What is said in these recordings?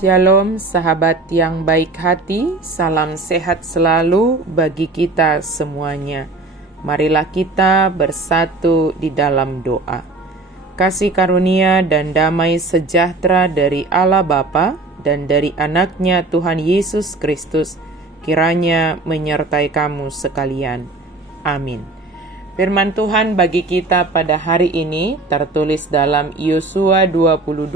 Shalom sahabat yang baik hati, salam sehat selalu bagi kita semuanya. Marilah kita bersatu di dalam doa. Kasih karunia dan damai sejahtera dari Allah Bapa dan dari anaknya Tuhan Yesus Kristus kiranya menyertai kamu sekalian. Amin. Firman Tuhan bagi kita pada hari ini tertulis dalam Yosua 22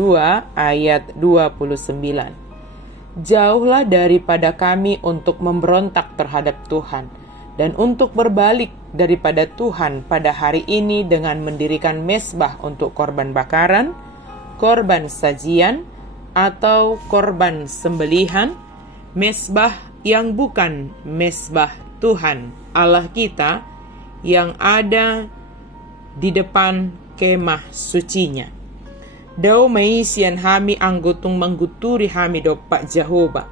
ayat 29. Jauhlah daripada kami untuk memberontak terhadap Tuhan dan untuk berbalik daripada Tuhan pada hari ini dengan mendirikan mezbah untuk korban bakaran, korban sajian, atau korban sembelihan, mezbah yang bukan mezbah Tuhan Allah kita yang ada di depan kemah sucinya. Dau maisian hami anggotung mengguturi hami dopak Jehovah.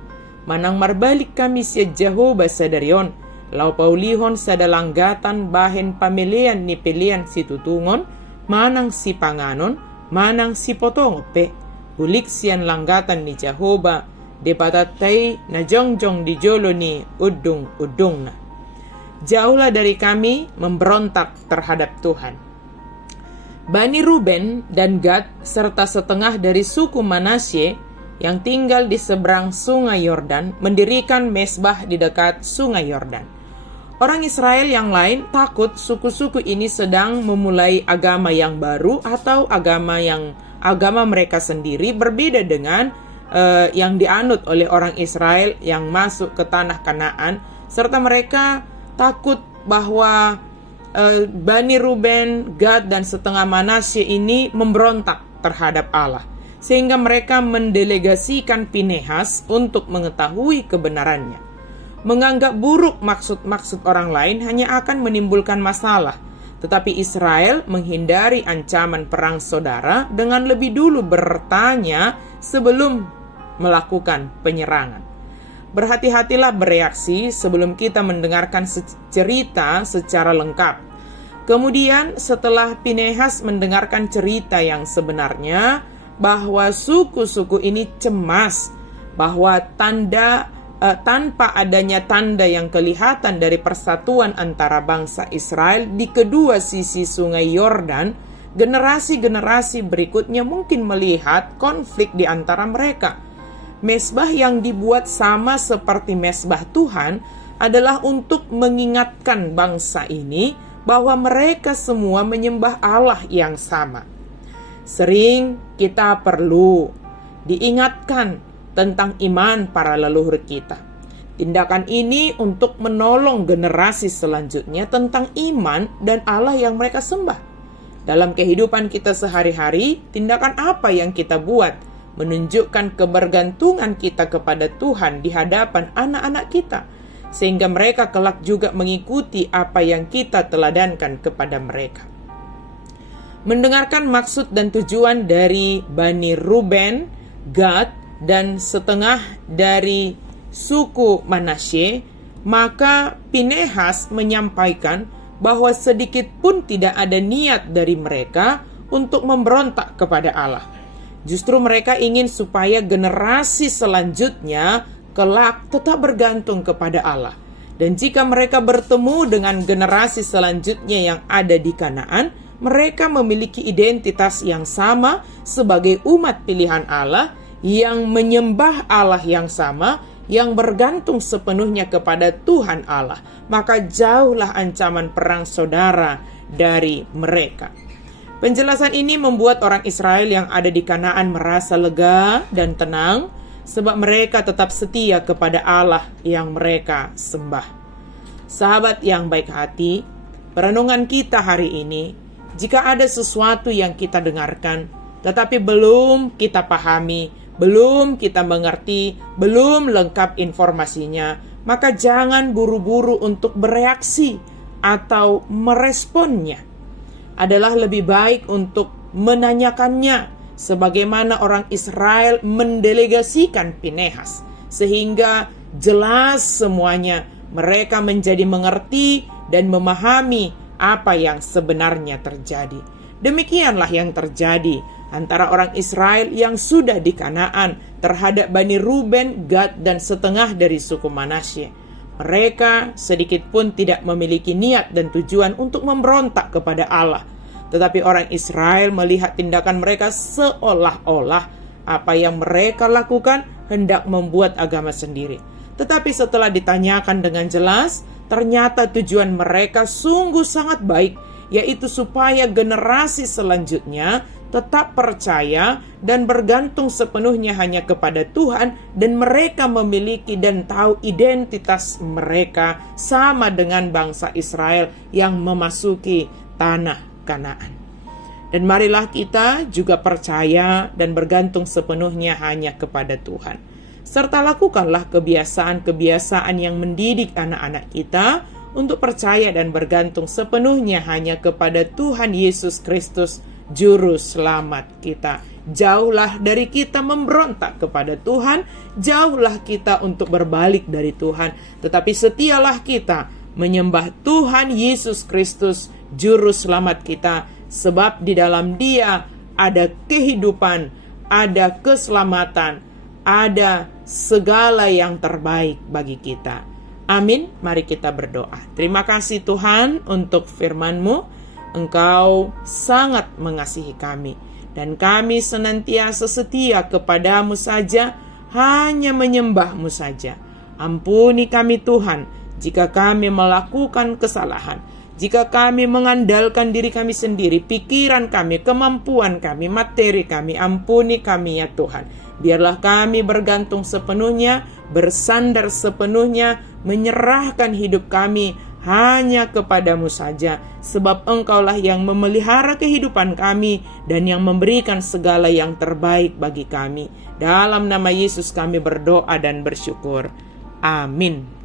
Manang marbalik kami sia Jehovah sadarion. Lau paulihon sada langgatan bahen pamilian ni pilihan si tutungon. Manang si panganon, manang si potongope. Bulik sian langgatan ni Jehovah. Depatatay na jongjong di jolo ni udung-udung na. Jauhlah dari kami memberontak terhadap Tuhan. Bani Ruben dan Gad serta setengah dari suku Manasye yang tinggal di seberang sungai Yordan mendirikan mezbah di dekat sungai Yordan. Orang Israel yang lain takut suku-suku ini sedang memulai agama yang baru atau agama mereka sendiri berbeda dengan yang dianut oleh orang Israel yang masuk ke tanah Kanaan, serta mereka takut bahwa Bani Ruben, Gad, dan setengah Manasye ini memberontak terhadap Allah. Sehingga mereka mendelegasikan Pinehas untuk mengetahui kebenarannya. Menganggap buruk maksud-maksud orang lain hanya akan menimbulkan masalah. Tetapi Israel menghindari ancaman perang saudara dengan lebih dulu bertanya sebelum melakukan penyerangan. Berhati-hatilah bereaksi sebelum kita mendengarkan cerita secara lengkap. Kemudian setelah Pinehas mendengarkan cerita yang sebenarnya bahwa suku-suku ini cemas bahwa tanpa adanya tanda yang kelihatan dari persatuan antara bangsa Israel di kedua sisi sungai Yordan, generasi-generasi berikutnya mungkin melihat konflik di antara mereka. Mezbah yang dibuat sama seperti mezbah Tuhan adalah untuk mengingatkan bangsa ini bahwa mereka semua menyembah Allah yang sama. Sering kita perlu diingatkan tentang iman para leluhur kita. Tindakan ini untuk menolong generasi selanjutnya tentang iman dan Allah yang mereka sembah. Dalam kehidupan kita sehari-hari, tindakan apa yang kita buat menunjukkan kebergantungan kita kepada Tuhan di hadapan anak-anak kita, sehingga mereka kelak juga mengikuti apa yang kita teladankan kepada mereka. Mendengarkan maksud dan tujuan dari Bani Ruben, Gad, dan setengah dari suku Manasye, maka Pinehas menyampaikan bahwa sedikit pun tidak ada niat dari mereka untuk memberontak kepada Allah. Justru mereka ingin supaya generasi selanjutnya kelak tetap bergantung kepada Allah. Dan jika mereka bertemu dengan generasi selanjutnya yang ada di Kanaan, mereka memiliki identitas yang sama sebagai umat pilihan Allah yang menyembah Allah yang sama, yang bergantung sepenuhnya kepada Tuhan Allah. Maka jauhlah ancaman perang saudara dari mereka. Penjelasan ini membuat orang Israel yang ada di Kanaan merasa lega dan tenang sebab mereka tetap setia kepada Allah yang mereka sembah. Sahabat yang baik hati, perenungan kita hari ini, jika ada sesuatu yang kita dengarkan tetapi belum kita pahami, belum kita mengerti, belum lengkap informasinya, maka jangan buru-buru untuk bereaksi atau meresponnya. Adalah lebih baik untuk menanyakannya sebagaimana orang Israel mendelegasikan Pinehas, sehingga jelas semuanya mereka menjadi mengerti dan memahami apa yang sebenarnya terjadi. Demikianlah yang terjadi antara orang Israel yang sudah di Kanaan terhadap Bani Ruben, Gad, dan setengah dari suku Manasye. Mereka sedikit pun tidak memiliki niat dan tujuan untuk memberontak kepada Allah. Tetapi orang Israel melihat tindakan mereka seolah-olah apa yang mereka lakukan hendak membuat agama sendiri. Tetapi setelah ditanyakan dengan jelas, ternyata tujuan mereka sungguh sangat baik, yaitu supaya generasi selanjutnya tetap percaya dan bergantung sepenuhnya hanya kepada Tuhan, dan mereka memiliki dan tahu identitas mereka sama dengan bangsa Israel yang memasuki tanah Kanaan. Dan marilah kita juga percaya dan bergantung sepenuhnya hanya kepada Tuhan. Serta lakukanlah kebiasaan-kebiasaan yang mendidik anak-anak kita untuk percaya dan bergantung sepenuhnya hanya kepada Tuhan Yesus Kristus, Juru Selamat kita. Jauhlah dari kita memberontak kepada Tuhan, jauhlah kita untuk berbalik dari Tuhan, tetapi setialah kita menyembah Tuhan Yesus Kristus, Juru Selamat kita, sebab di dalam Dia ada kehidupan, ada keselamatan, ada segala yang terbaik bagi kita. Amin. Mari kita berdoa. Terima kasih Tuhan untuk firman-Mu. Engkau sangat mengasihi kami, dan kami senantiasa setia kepadamu saja, hanya menyembah-Mu saja. Ampuni kami Tuhan, jika kami melakukan kesalahan, jika kami mengandalkan diri kami sendiri, pikiran kami, kemampuan kami, materi kami. Ampuni kami ya Tuhan. Biarlah kami bergantung sepenuhnya, bersandar sepenuhnya, menyerahkan hidup kami hanya kepadamu saja, sebab Engkaulah yang memelihara kehidupan kami dan yang memberikan segala yang terbaik bagi kami. Dalam nama Yesus kami berdoa dan bersyukur. Amin.